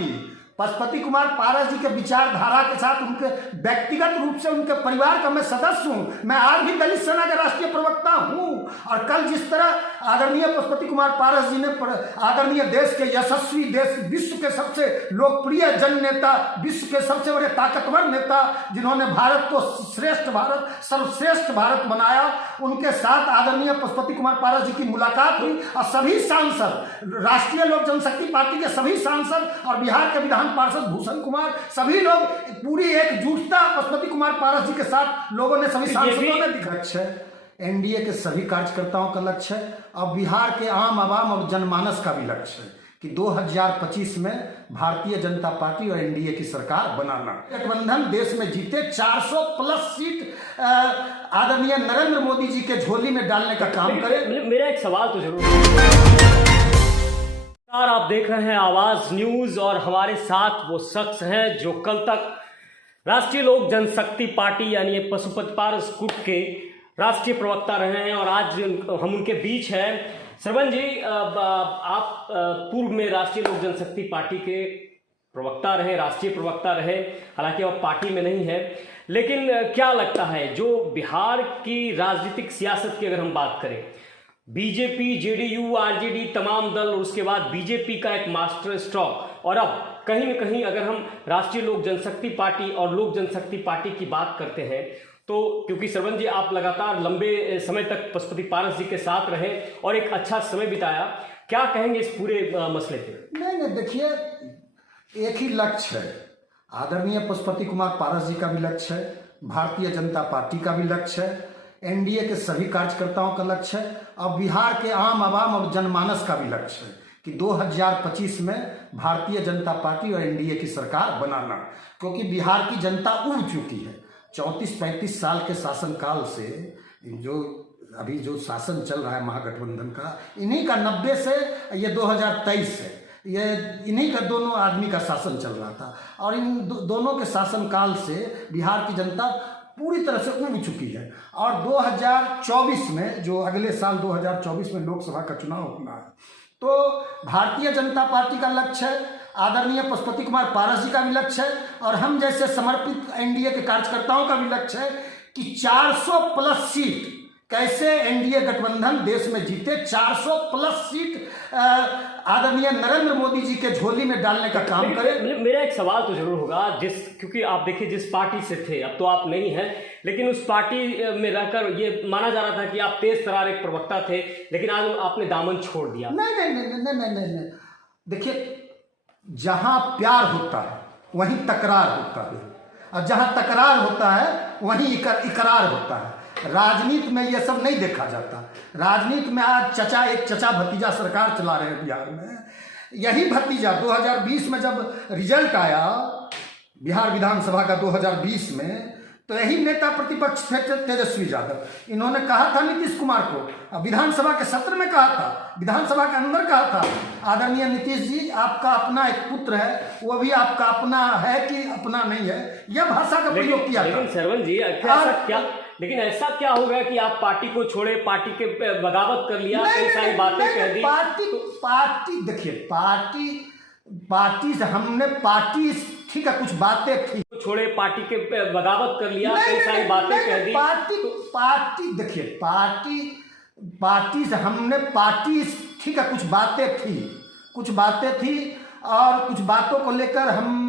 Party. Pashupati Kumar Paras जी के विचारधारा के साथ उनके व्यक्तिगत रूप से उनके परिवार का मैं सदस्य हूं। मैं आज भी दलित सेना का राष्ट्रीय प्रवक्ता हूं। और कल जिस तरह आदरणीय पशुपति कुमार पारस जी ने आदरणीय देश के यशस्वी, देश विश्व के सबसे लोकप्रिय जन नेता, विश्व के सबसे बड़े ताकतवर नेता, जिन्होंने भारत को श्रेष्ठ भारत, सर्वश्रेष्ठ भारत बनाया, उनके साथ आदरणीय पशुपति कुमार पारस जी की मुलाकात हुई। और सभी सांसद, राष्ट्रीय लोक जनशक्ति पार्टी के सभी सांसद और बिहार के विधान पार्षद भूषण कुमार, सभी लोग पूरी एकजुटता पशुपति कुमार पारस जी के साथ लोगों ने, सभी सांसदों ने दिखाया। एनडीए के सभी कार्यकर्ताओं का लक्ष्य है और बिहार के आम आवाम और जनमानस का भी लक्ष्य है कि 2025 में भारतीय जनता पार्टी और एनडीए की सरकार बनाना। गठबंधन देश में जीते, 400 प्लस सीट आदरणीय नरेंद्र मोदी जी के झोली में डालने का काम करे। मेरा एक सवाल तो जरूर। आप देख रहे हैं आवाज न्यूज और हमारे साथ वो शख्स हैं जो कल तक राष्ट्रीय लोक जनशक्ति पार्टी यानी पशुपति पारस गुट के राष्ट्रीय प्रवक्ता रहे हैं और आज हम उनके बीच हैं। श्रवण जी, आप पूर्व में राष्ट्रीय लोक जनशक्ति पार्टी के प्रवक्ता रहे, राष्ट्रीय प्रवक्ता रहे, हालांकि अब पार्टी में नहीं है, लेकिन क्या लगता है जो बिहार की राजनीतिक सियासत की अगर हम बात करें, बीजेपी, जेडीयू, आरजेडी, तमाम दल और उसके बाद बीजेपी का एक मास्टर स्ट्रोक, और अब कहीं न कहीं अगर हम राष्ट्रीय लोक जनशक्ति पार्टी और लोक जनशक्ति पार्टी की बात करते हैं तो क्योंकि श्रवण जी आप लगातार लंबे समय तक पशुपति पारस जी के साथ रहे और एक अच्छा समय बिताया, क्या कहेंगे इस पूरे मसले पे? नहीं, देखिए, एक ही लक्ष्य है। आदरणीय पशुपति कुमार पारस जी का भी लक्ष्य है, भारतीय जनता पार्टी का भी लक्ष्य है, एनडीए के सभी कार्यकर्ताओं का लक्ष्य है और बिहार के आम आवाम और जनमानस का भी लक्ष्य है कि 2025 में भारतीय जनता पार्टी और एनडीए की सरकार बनाना। क्योंकि बिहार की जनता उब चुकी है 34-35 साल के शासनकाल से। अभी जो शासन चल रहा है महागठबंधन का, इन्हीं का 90 से ये 2023 है, ये इन्हीं का दोनों आदमी का शासन चल रहा था। और इन दोनों के शासनकाल से बिहार की जनता पूरी तरह से उब चुकी है। और 2024 में, जो अगले साल 2024 में लोकसभा का चुनाव होना है, तो भारतीय जनता पार्टी का लक्ष्य है, आदरणीय पशुपति कुमार पारस जी का भी लक्ष्य है और हम जैसे समर्पित एनडीए के कार्यकर्ताओं का भी लक्ष्य है कि 400 प्लस सीट कैसे एनडीए गठबंधन देश में जीते, 400 प्लस सीट आदरणीय नरेंद्र मोदी जी के झोली में डालने का काम करे। मेरा एक सवाल तो जरूर होगा, क्योंकि आप देखिए जिस पार्टी से थे, अब तो आप नहीं हैं, लेकिन उस पार्टी में रहकर ये माना जा रहा था कि आप तेज तरार एक प्रवक्ता थे, लेकिन आज आपने दामन छोड़ दिया। नहीं, देखिए, जहां प्यार होता है वहीं तकरार होता है, और जहां तकरार होता है वहीं इकरार होता है। राजनीति में यह सब नहीं देखा जाता। राजनीति में आज एक चचा भतीजा सरकार चला रहे हैं बिहार में। यही भतीजा 2020 में जब रिजल्ट आया बिहार विधानसभा का 2020 में, तो यही नेता प्रतिपक्ष थे तेजस्वी यादव। इन्होंने कहा था नीतीश कुमार को, विधानसभा के सत्र में कहा था, विधानसभा के अंदर कहा था, आदरणीय नीतीश जी, आपका अपना एक पुत्र है, वो भी आपका अपना है कि अपना नहीं है, यह भाषा का प्रयोग किया था। लेकिन श्रवण जी, ऐसा क्या हो गया कि आप पार्टी को छोड़े, पार्टी के बगावत कर लिया, कई सारी बातें कह दी? पार्टी देखिए, पार्टी से हमने ठीक है, कुछ बातें थी, छोड़े, पार्टी के बगावत कर लिया, कई सारी बातें कह दी। पार्टी देखिए, पार्टी से हमने ठीक है, कुछ बातें थी और कुछ बातों को लेकर हम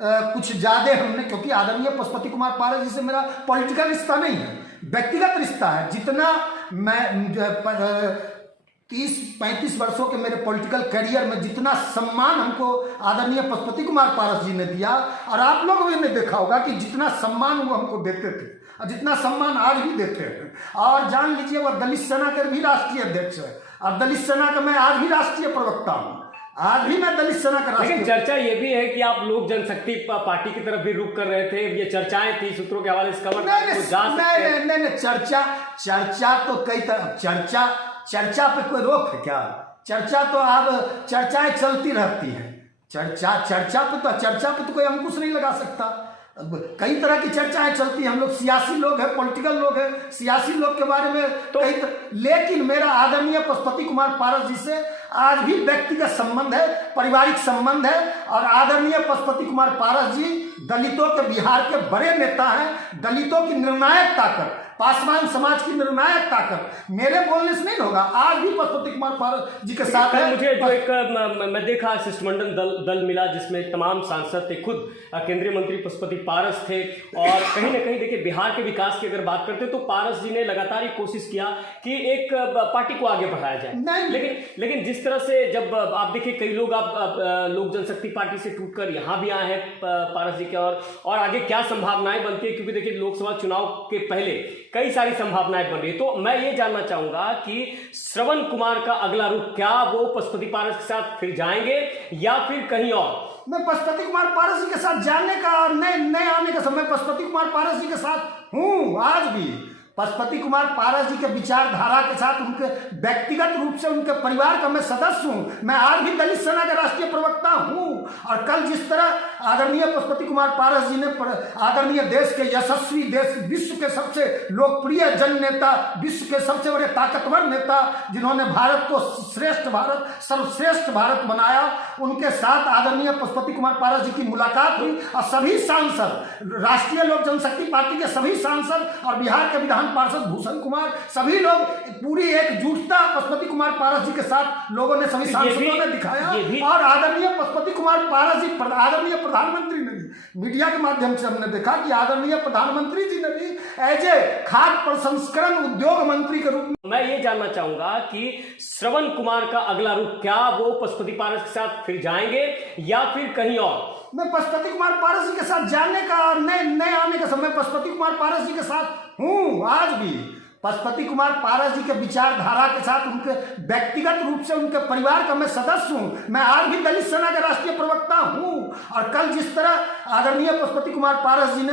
कुछ ज्यादा हमने, क्योंकि आदरणीय पशुपति कुमार पारस जी से मेरा पॉलिटिकल रिश्ता नहीं है, व्यक्तिगत रिश्ता है। जितना मैं 30-35 वर्षों के मेरे पॉलिटिकल करियर में जितना सम्मान हमको आदरणीय पशुपति कुमार पारस जी ने दिया, और आप लोगों ने देखा होगा कि जितना सम्मान वो हमको देते थे और जितना सम्मान आज भी देते हैं। और जान लीजिए, वह दलित सेना के भी राष्ट्रीय अध्यक्ष है और दलित सेना का मैं आज भी राष्ट्रीय प्रवक्ता हूँ, आज भी मैं दलित सेना का। लेकिन चर्चा ये भी है कि आप लोक जनशक्ति पार्टी की तरफ भी रुख कर रहे थे, ये चर्चाएं थी सूत्रों के हवाले से। नहीं, चर्चा तो कई तरह, चर्चा पे कोई रोक है क्या? चर्चा तो अब चर्चाएं चलती रहती हैं। चर्चा पे तो कोई अंकुश नहीं लगा सकता। कई तरह की चर्चाएं चलती हैं, हम लोग सियासी लोग हैं, पॉलिटिकल लोग हैं, सियासी लोग के बारे में तो लेकिन मेरा आदरणीय पशुपति कुमार पारस जी से आज भी व्यक्तिगत संबंध है, पारिवारिक संबंध है। और आदरणीय पशुपति कुमार पारस जी दलितों के बिहार के बड़े नेता हैं, दलितों की निर्णायक ताकत, पासवान समाज की निर्णायक ताकत मेरे बोलने से नहीं होगा। आज भी पशुपति कुमार पारस जी के साथ है। मुझे जो एक मैं देखा शिष्टमंडल दल मिला जिसमें तमाम सांसद थे, खुद केंद्रीय मंत्री पशुपति पारस थे। और कहीं ना कहीं देखिए बिहार के विकास की अगर बात करते तो पारस जी ने लगातार कोशिश किया कि एक पार्टी को आगे बढ़ाया जाए। लेकिन जिस तरह से जब आप देखिए कई लोग लोक जनशक्ति पार्टी से टूटकर यहाँ भी आए हैं पारस जी के, और आगे क्या संभावनाएं बनती है, क्योंकि देखिए लोकसभा चुनाव के पहले कई सारी संभावनाएं बन रही है। तो मैं ये जानना चाहूंगा कि श्रवण कुमार का अगला रुख क्या, वो पशुपति पारस के साथ फिर जाएंगे या फिर कहीं और? मैं पशुपति कुमार पारस जी के साथ जाने का और नए आने का समय पशुपति कुमार पारस जी के साथ हूं। आज भी पशुपति कुमार पारस जी के विचारधारा के साथ, उनके व्यक्तिगत रूप से उनके परिवार का मैं सदस्य हूं। मैं आज भी दलित सेना का राष्ट्रीय प्रवक्ता हूं। और कल जिस तरह आदरणीय पशुपति कुमार पारस जी ने आदरणीय देश के यशस्वी, देश विश्व के सबसे लोकप्रिय जन नेता, विश्व के सबसे बड़े ताकतवर नेता, जिन्होंने भारत को श्रेष्ठ भारत, सर्वश्रेष्ठ भारत बनाया, उनके साथ आदरणीय पशुपति कुमार पारस जी की मुलाकात हुई। और सभी सांसद, राष्ट्रीय लोक जनशक्ति पार्टी के सभी सांसद और बिहार के विधान पार्षद भूषण कुमार, सभी लोग पूरी एकजुटता पशुपति कुमार पारस जी के साथ लोगों ने, सभी सांसदों ने दिखाया। और आदरणीय पशुपति कुमार पारस जी, आदरणीय प्रधानमंत्री ने भी, मीडिया के माध्यम से हमने देखा कि आदरणीय प्रधानमंत्री जी ने भी एज ए खाद्य प्रसंस्करण उद्योग मंत्री के रूप में। मैं ये जानना चाहूंगा कि श्रवण कुमार का अगला रुख क्या, वो पशुपति पारस के साथ फिर जाएंगे या फिर कहीं और? मैं पशुपति कुमार पारस जी के साथ जाने का और नए आने का समय पशुपति कुमार पारस जी के साथ हूं। आज भी पशुपति कुमार पारस जी के विचारधारा के साथ, उनके व्यक्तिगत रूप से उनके परिवार का मैं सदस्य हूं। मैं आज भी दलित सेना का राष्ट्रीय प्रवक्ता हूं। और कल जिस तरह आदरणीय पशुपति कुमार पारस जी ने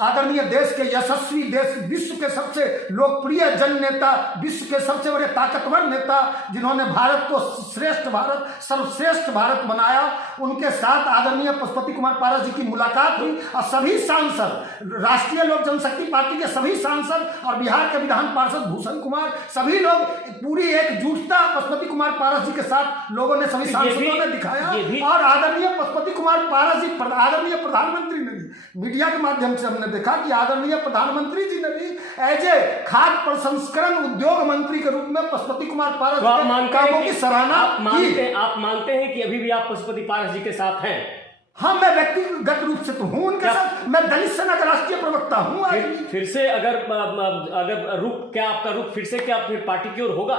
आदरणीय देश के यशस्वी, देश विश्व के सबसे लोकप्रिय जन नेता, विश्व के सबसे बड़े ताकतवर नेता, जिन्होंने भारत को श्रेष्ठ भारत, सर्वश्रेष्ठ भारत बनाया, उनके साथ आदरणीय पशुपति कुमार पारस जी की मुलाकात हुई। और सभी सांसद, राष्ट्रीय लोक जनशक्ति पार्टी के सभी सांसद और बिहार के विधान पार्षद भूषण कुमार, सभी लोग पूरी एकजुटता पशुपति कुमार पारस जी के साथ लोगों ने, सभी सांसदों ने दिखाया। और आदरणीय पशुपति कुमार पारस जी, आदरणीय प्रधानमंत्री ने भी, मीडिया के माध्यम से हमने देखा कि आदरणीय प्रधानमंत्री जी ने भी एज ए खाद्य प्रसंस्करण उद्योग मंत्री के रूप में पशुपति कुमार पारस के कामों की सराहना की। आप मानते हैं कि अभी भी आप पशुपति पारस जी के साथ हैं? हाँ, मैं व्यक्तिगत रूप से तो हूं उनके साथ। मैं दलित सेना का राष्ट्रीय प्रवक्ता हूं। फिर से अगर रुख, क्या आपका रुख फिर से क्या फिर पार्टी की ओर होगा?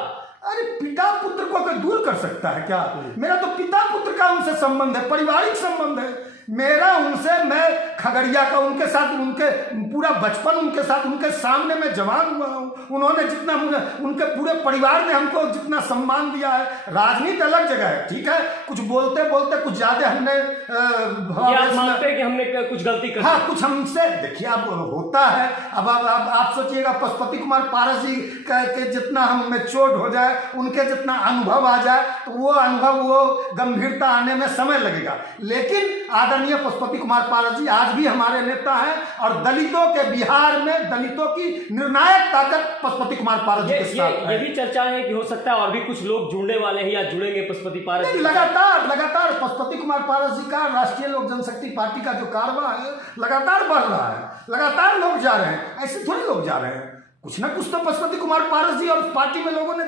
अरे पिता पुत्र को कोई दूर कर सकता है क्या? मेरा तो पिता पुत्र का उनसे संबंध है, पारिवारिक संबंध है मेरा उनसे। मैं खगड़िया का उनके साथ, उनके पूरा बचपन उनके साथ, उनके सामने मैं जवान हुआ हूँ। उन्होंने जितना, उनके पूरे परिवार ने हमको जितना सम्मान दिया है। राजनीति अलग जगह है, ठीक है, कुछ बोलते बोलते कुछ ज्यादा हमने मानते हैं कि हमने कुछ गलती कर, हाँ, कुछ हमसे, देखिए अब होता है। अब आप सोचिएगा पशुपति कुमार पारस जी के जितना हम में चोट हो जाए, उनके जितना अनुभव आ जाए, तो वो अनुभव, वो गंभीरता आने में समय लगेगा। लेकिन आदरणीय पशुपति कुमार पारस जी आज भी हमारे नेता हैं। और दलितों के बिहार में दलितों की निर्णायक ताकत पशुपति कुमार पारस जी के साथ है। ये भी चर्चा है कि हो सकता है और भी कुछ लोग जुड़ने वाले हैं या जुड़ेंगे पशुपति पारस जी। लगातार पशुपति कुमार पारस जी का, राष्ट्रीय लोक जनशक्ति पार्टी का जो कारवा है लगातार बढ़ रहा है। लगातार लोग जा रहे हैं, ऐसे थोड़े लोग जा रहे हैं, कुछ ना कुछ तो पशुपति कुमार पारस जी और पार्टी में लोगों ने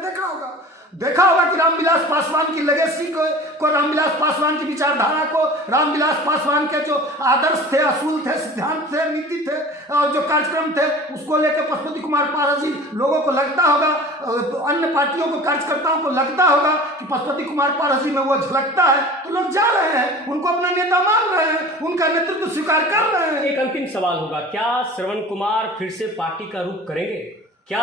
देखा होगा कि रामविलास पासवान की लेगेसी को रामविलास पासवान की विचारधारा को, रामविलास पासवान के जो आदर्श थे, असूल थे, सिद्धांत थे, नीति थे और जो कार्यक्रम थे, उसको लेकर पशुपति कुमार पारस जी, लोगों को लगता होगा, अन्य पार्टियों को, कार्यकर्ताओं को लगता होगा कि पशुपति कुमार पारस जी में वो झलकता है, तो लोग जा रहे हैं, उनको अपना नेता मान रहे हैं, उनका नेतृत्व स्वीकार कर रहे हैं। एक अंतिम सवाल होगा, क्या श्रवण कुमार फिर से पार्टी का रुख करेंगे? क्या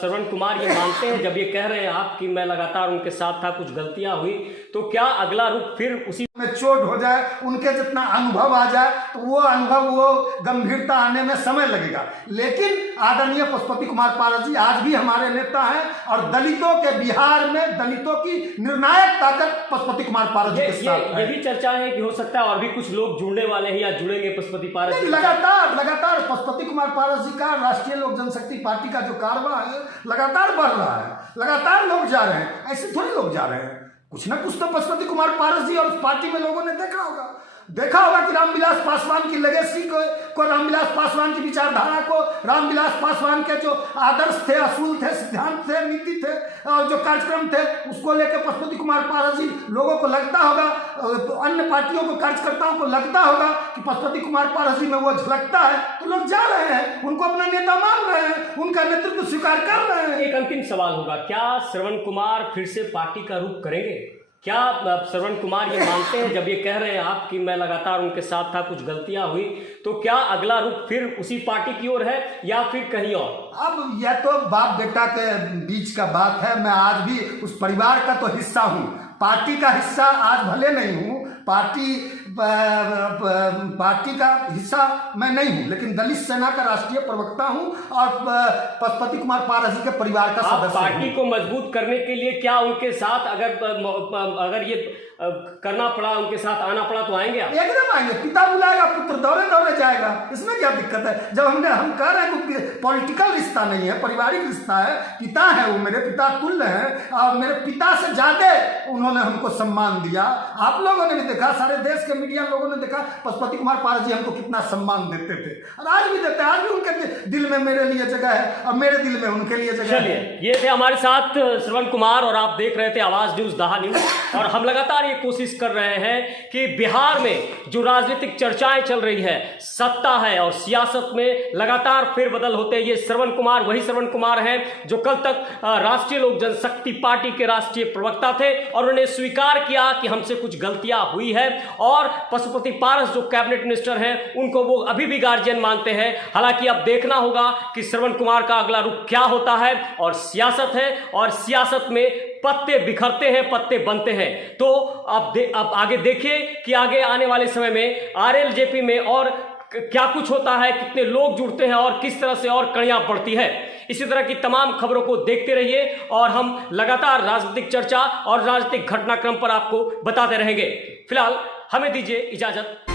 श्रवण कुमार ये मानते हैं, जब ये कह रहे हैं आप कि मैं लगातार उनके साथ था, कुछ गलतियां हुई, तो क्या अगला रुख फिर उसी में मैच्योर्ड हो जाए, उनके जितना अनुभव आ जाए, तो वो अनुभव, वो गंभीरता आने में समय लगेगा। लेकिन आदरणीय पशुपति कुमार पारस जी आज भी हमारे नेता हैं और दलितों के, बिहार में दलितों की निर्णायक ताकत पशुपति कुमार पारस जी के साथ ये भी चर्चा है कि हो सकता है और भी कुछ लोग जुड़ने वाले हैं या जुड़ेंगे पशुपति पारस जी। लगातार पशुपति कुमार पारस जी का राष्ट्रीय लोक जनशक्ति पार्टी का जो कारवा है लगातार बढ़ रहा है, लगातार लोग जा रहे हैं। ऐसे थोड़े लोग जा रहे हैं, कुछ ना कुछ तो पशुपति कुमार पारस जी और उस पार्टी में लोगों ने देखा होगा कि रामविलास पासवान की लेगेसी को रामविलास पासवान की विचारधारा को, रामविलास पासवान के जो आदर्श थे, असूल थे, सिद्धांत थे, नीति थे और जो कार्यक्रम थे, उसको लेकर पशुपति कुमार पारस जी लोगों को लगता होगा, तो अन्य पार्टियों को, कार्यकर्ताओं को लगता होगा कि पशुपति कुमार पारस जी में वो झलकता है, तो लोग जा रहे हैं, उनको अपना नेता मान रहे हैं, उनका नेतृत्व स्वीकार कर रहे हैं। एक अंतिम सवाल होगा, क्या श्रवण कुमार फिर से पार्टी का रुख करेंगे? क्या श्रवण कुमार ये मानते हैं, जब ये कह रहे हैं आप कि मैं लगातार उनके साथ था, कुछ गलतियां हुई, तो क्या अगला रुख फिर उसी पार्टी की ओर है या फिर कहीं और? अब यह तो बाप बेटा के बीच का बात है। मैं आज भी उस परिवार का तो हिस्सा हूँ, पार्टी का हिस्सा आज भले नहीं हूँ, पार्टी का हिस्सा मैं नहीं हूं, लेकिन दलित सेना का राष्ट्रीय प्रवक्ता हूं और पशुपति कुमार पारस जी के परिवार का सदस्य हूं। पार्टी को मजबूत करने के लिए क्या उनके साथ अगर ये करना पड़ा, उनके साथ आना पड़ा, तो आएंगे आप? एकदम आएंगे। पिता बुलाएगा, पुत्र दौरे दौरे जाएगा, इसमें क्या दिक्कत है? जब हम कह रहे हैं कि पॉलिटिकल रिश्ता नहीं है, पारिवारिक रिश्ता है, पिता है, वो मेरे पिता तुल्य हैं और मेरे पिता से ज्यादा उन्होंने हमको सम्मान दिया। आप लोगों ने भी देखा, सारे देश के मीडिया लोगों ने देखा पशुपति कुमार पारस जी हमको कितना सम्मान देते थे और आज भी देते हैं। आज भी उनके दिल में मेरे लिए जगह है और मेरे दिल में उनके लिए जगह है। ये थे हमारे साथ श्रवण कुमार और आप देख रहे थे आवाज न्यूज, दाहा न्यूज। और हम लगातार ये कोशिश कर रहे हैं कि बिहार में जो राजनीतिक चर्चाएं चल रही है, सत्ता है और सियासत में लगातार फेरबदल होते हैं। ये श्रवण कुमार वही श्रवण कुमार हैं जो कल तक राष्ट्रीय लोक जनशक्ति पार्टी के राष्ट्रीय प्रवक्ता थे और उन्होंने स्वीकार किया कि हमसे कुछ गलतियां हुई है और पशुपति पारस जो कैबिनेट मिनिस्टर हैं उनको वो अभी भी गार्जियन मानते हैं। हालांकि अब देखना होगा कि श्रवण कुमार का अगला रुख क्या होता है। और सियासत है और सियासत में पत्ते बिखरते हैं, पत्ते बनते हैं। तो अब आगे देखिए कि आगे आने वाले समय में आरएलजेपी में और क्या कुछ होता है, कितने लोग जुड़ते हैं और किस तरह से और कड़ियां बढ़ती है। इसी तरह की तमाम खबरों को देखते रहिए और हम लगातार राजनीतिक चर्चा और राजनीतिक घटनाक्रम पर आपको बताते रहेंगे। फिलहाल हमें दीजिए इजाजत।